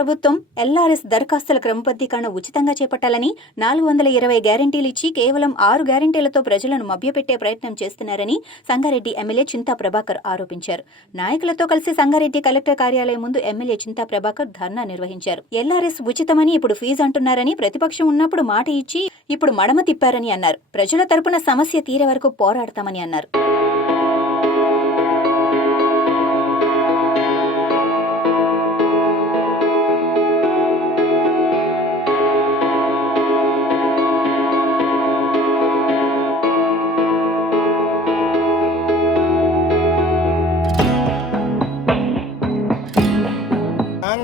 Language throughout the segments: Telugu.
ప్రభుత్వం ఎల్ఆర్ఎస్ దరఖాస్తుల క్రమబద్ధీకరణ ఉచితంగా చేపట్టాలని నాలుగు వందల ఇరవై గ్యారంటీలు ఇచ్చి కేవలం ఆరు గ్యారంటీలతో ప్రజలను మభ్యపెట్టే ప్రయత్నం చేస్తున్నారని సంగారెడ్డి ఎమ్మెల్యే చింతా ప్రభాకర్ ఆరోపించారు. నాయకులతో కలిసి సంగారెడ్డి కలెక్టర్ కార్యాలయం ముందు ఎమ్మెల్యే చింతా ప్రభాకర్ ధర్నా నిర్వహించారు. ఎల్ఆర్ఎస్ ఉచితమని ఇప్పుడు ఫీజు అంటున్నారని ప్రతిపక్షం ఉన్నప్పుడు మాట ఇచ్చి ఇప్పుడు మడమ తిప్పారని అన్నారు. ప్రజల తరపున సమస్య తీరే వరకు పోరాడతామని అన్నారు.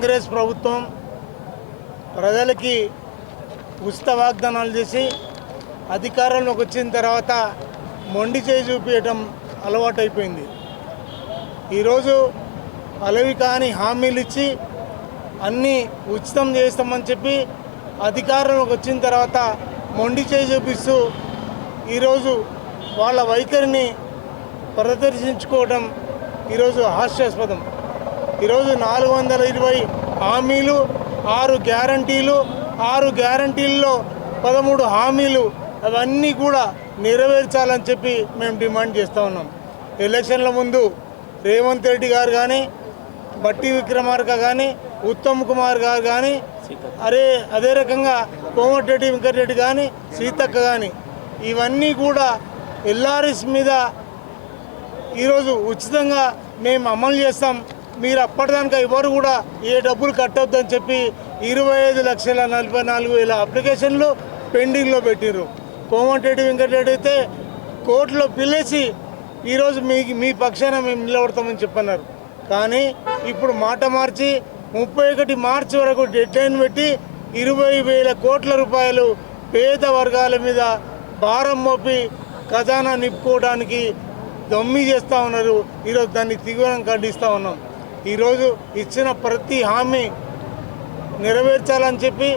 కాంగ్రెస్ ప్రభుత్వం ప్రజలకి ఉచిత వాగ్దానాలు చేసి అధికారంలోకి వచ్చిన తర్వాత మొండి చేయి చూపించడం అలవాటైపోయింది. ఈరోజు అలవి కాని హామీలు ఇచ్చి అన్నీ ఉచితం చేస్తామని చెప్పి అధికారంలోకి వచ్చిన తర్వాత మొండి చేయి చూపిస్తూ ఈరోజు వాళ్ళ వైఖరిని ప్రదర్శించుకోవడం ఈరోజు హాస్యాస్పదం. ఈరోజు నాలుగు వందల ఇరవై హామీలు ఆరు గ్యారంటీలు ఆరు గ్యారంటీల్లో పదమూడు హామీలు అవన్నీ కూడా నెరవేర్చాలని చెప్పి మేము డిమాండ్ చేస్తూ ఉన్నాం. ఎలక్షన్ల ముందు రేవంత్ రెడ్డి గారు కానీ బట్టి విక్రమార్క కానీ ఉత్తమ్ కుమార్ గారు కానీ అరే అదే రకంగా కోమటిరెడ్డి వెంకటరెడ్డి కానీ సీతక్క కానీ ఇవన్నీ కూడా ఎల్ఆర్ఎస్ మీద ఈరోజు ఉచితంగా మేము అమలు చేస్తాం. మీరు అప్పటిదాకా ఎవరు కూడా ఏ డబ్బులు కట్టొద్దని చెప్పి ఇరవై ఐదు లక్షల నలభై నాలుగు వేల అప్లికేషన్లు పెండింగ్లో పెట్టిరు కోమటిరెడ్డి వెంకటరెడ్డి అయితే కోర్టులో పిలిచి ఈరోజు మీ మీ పక్షాన మేము నిలబడతామని చెప్పన్నారు. కానీ ఇప్పుడు మాట మార్చి ముప్పై ఒకటి మార్చి వరకు డెడ్ లైన్ పెట్టి ఇరవై వేల కోట్ల రూపాయలు పేద వర్గాల మీద భారం మోపి ఖజానా నింపుకోవడానికి దమ్మి చేస్తూ ఉన్నారు. ఈరోజు దాన్ని తీవ్రంగా ఖండిస్తూ ఉన్నాం. ఈరోజు ఇచ్చిన ప్రతి హామీ నెరవేర్చాలని చెప్పి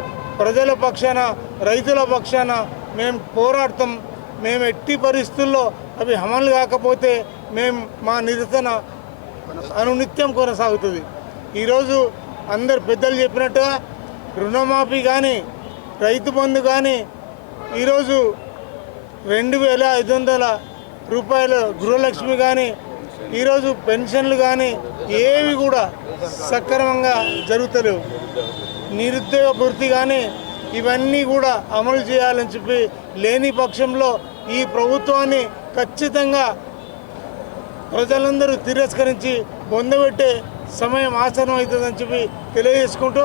ప్రజల పక్షాన రైతుల పక్షాన మేము పోరాడతాం. మేము ఎట్టి పరిస్థితుల్లో అవి అమలు కాకపోతే మేము మా నిరసన అనునిత్యం కొనసాగుతుంది. ఈరోజు అందరు పెద్దలు చెప్పినట్టుగా రుణమాఫీ కానీ రైతు బంధు కానీ ఈరోజు రెండు వేల ఐదు వందల రూపాయల గృహలక్ష్మి కానీ ఈరోజు పెన్షన్లు కానీ ఏవి కూడా సక్రమంగా జరుగుతలేవు. నిరుద్యోగ వృత్తి కానీ ఇవన్నీ కూడా అమలు చేయాలని చెప్పి లేని పక్షంలో ఈ ప్రభుత్వాన్ని ఖచ్చితంగా ప్రజలందరూ తిరస్కరించి పొందబెట్టే సమయం ఆసనం అవుతుందని చెప్పి తెలియజేసుకుంటూ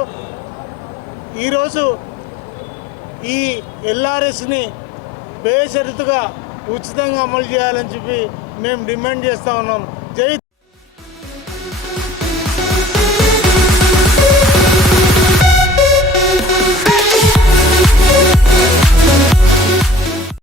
ఈరోజు ఈ ఎల్ఆర్ఎస్ని బేషరతుగా ఉచితంగా అమలు చేయాలని చెప్పి మేము డిమాండ్ చేస్తూ ఉన్నాం.